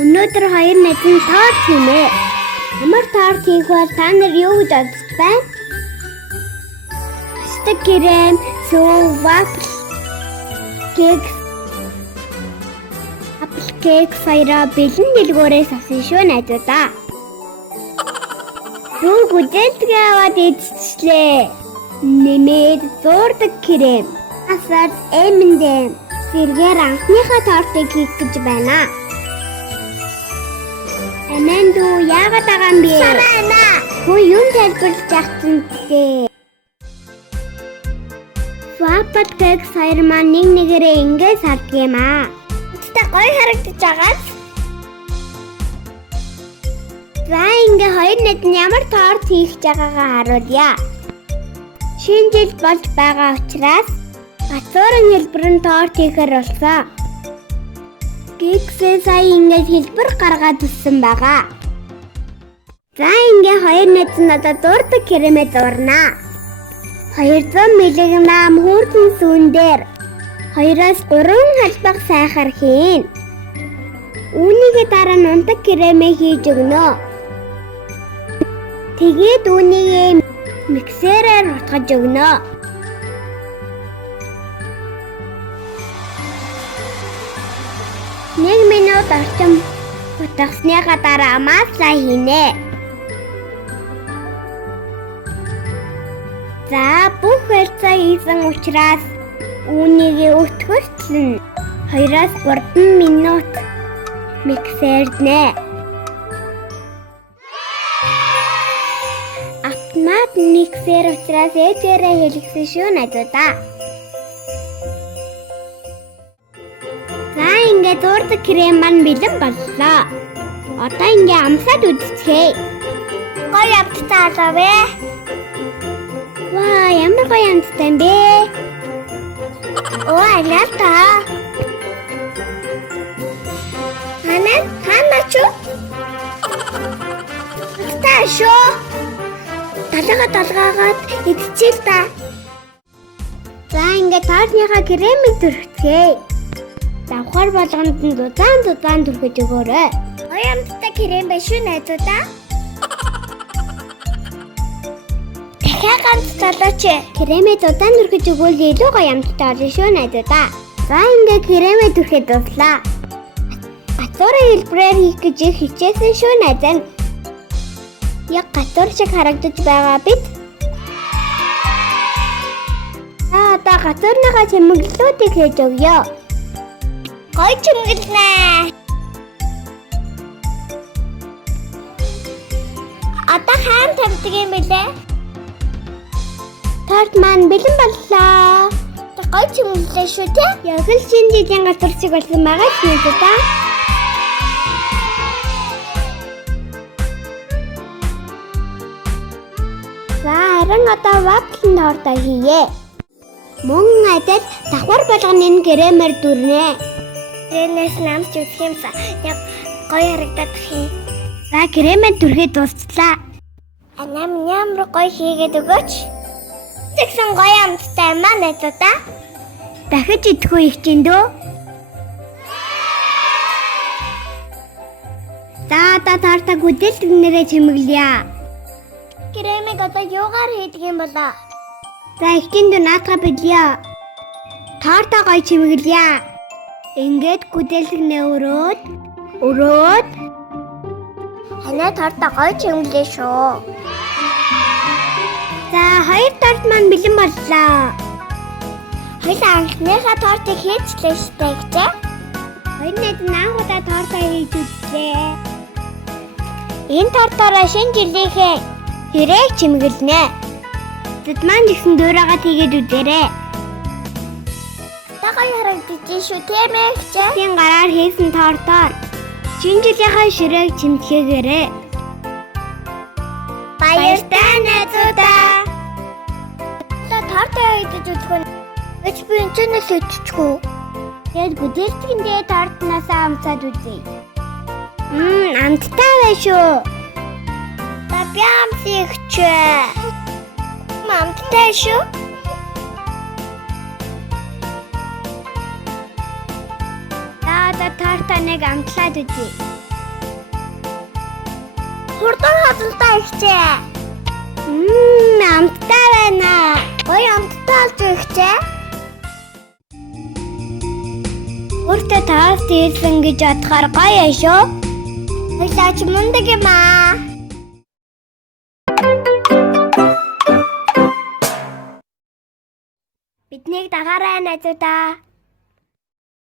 Өнөөдөр хоёр найзан торт хийнэ. Ямар торт хийх вэ? Та нар юу гэж бодож байна? Паста крем, сүү, вафл кек, апл кек хоёроо бэлэн дэлгүүрээс авсан шүү найзуудаа. Рүү гүдэлтгээ аваад идчихлээ. Нэмээд зурдаг крем. Асаад M&M. Сэргээр анхныхаа тортыг хийх гэж байна. Аманду яагаад байгаа юм бэ? Санаа. Хөө юм тайлбарлаж яахсан бэ? Вафл кек хоёр маань нэг нэгээрээ ингэж сардаг юм аа. Тэ гоё харагдаж байгаа л. За ингээ хоёр найз нь ямар торт хийх байгаагаа харуулъя. Шинэ жил болж байгаа учраас гацуурын хэлбэрийн торт хийхээр болсон. Кексээ сая ингээд хэлбэр гаргаад үзсэн байгаа. За ингээ хоёр найз нь надад дурдаг кремээ зурнаа. 200 мг хүүрдэн сүүн дээр 2-3 халбаг сахар хийн. Үүнийгээ дараа нь унтаг кремээ хийж өгнө. Тэгээд үүнийг миксерээр утгаж өгнө. 1 минут орчим утгасныхаа дараа маслаа хийнэ. За бүх хэлцээ хийсэн учраас үүнийг өтгөжлөн 2-3 минут миксернэ. Автомат миксер учраас ээжээрээ хэлгсэн шүү найзуудаа. За ингээд дурдаг крем маань бэлэн боллоо. Одоо ингээд амсаад үзчихье. Гоё амттай алаа вэ? Ваа, ямар гоё амттай юм бэ? Оо, алаата. Хана чу? Сташо. Талгаагаад идчихээ л да. За ингээд тортныхаа кремийг түрхцгээе. Давхар болгонд нь дузаан түрхэж өгөөрэй. Гоё амттай крем байх шүү найзуудаа. Дахиад ганц залууч кремээ дузаан түрхэж өгвөл илүү гоё амттай болно шүү найзуудаа. За ингээд кремээ түрхээд дуслаа. Гацуурын хэлбэрээр хийх гэж хичээсэн шүү найзан. Яг гацуур шиг харагдаж байгаа бид. Одоо гацуурныхаа чимэглэлүүдийг хийж өгье. Гоё чимэглэнэ. Одоо хаан тавьдаг юм билээ. Торт маань бэлэн боллоо. Гоё чимэглэлээ шүү те. Яг л шинэ жилийн гацуур шиг болсон байгаа ч юм да. За харин одоо вафлын тортоо хийе. Мөн адил давхар болгоны кремээр дүрнэ. Крэмээс намч үзэх юмсан. Яг гоё харагдаад хий. За кремээ түрхээд дуусчлаа. Ням гоё хийгээд өгөөч. Тэгсэн гоё амттай маа найзуудаа. Дахиж идэх үү их чинь дөө. За одоо тортоо гүдэлтгнэрээ чимэглэе. Кремийг одоо юугаар хийдэг юм болоо? За ихтэн дүү наатаа бидлээ. Тортоо гоё чимэглэе. Ингээд гүдэлтгнээ өрөөд. Ханаа тортоо гоё чимэглэе шүү. За хоёр торт маань бэлэн боллоо. Хоёлаа анхныхаа тортыг хийчихлээ штэ гэжээ. Хоёр найз наахудаа тортоо хийж үзлээ. Энэ тортоороо шинэ жилийнхээ хэрээг чимэглэнэ. Тэд маань гэсэн дуурайгаа тэгээд үдээрээ. Та гоё харагдаж шүү тийм ээ гэжээ. Тийм гараар хийсэн тортоор шинэ жилийнхээ ширээг чимтгээгээрээ. Баяртай найзуудаа. Тортоо идэж үзэх нь өч би энэчнээс өччихөө. Тэгээд бүдэлтгэндээ тортнасаа амсаад үзье. Амттай байх шүү. Би амсихчээ. Амттай шүү. За тортоо нэг амтлаад үзье. Хурдан хадалтай ихчээ. Амттай байна. Гоё амттай болж ихчээ. Өөртөө таас ирсэн гэж бодохоор гоё шүү. Ойлаач мундаг юм аа. Биднийг дагаарай найзуудаа.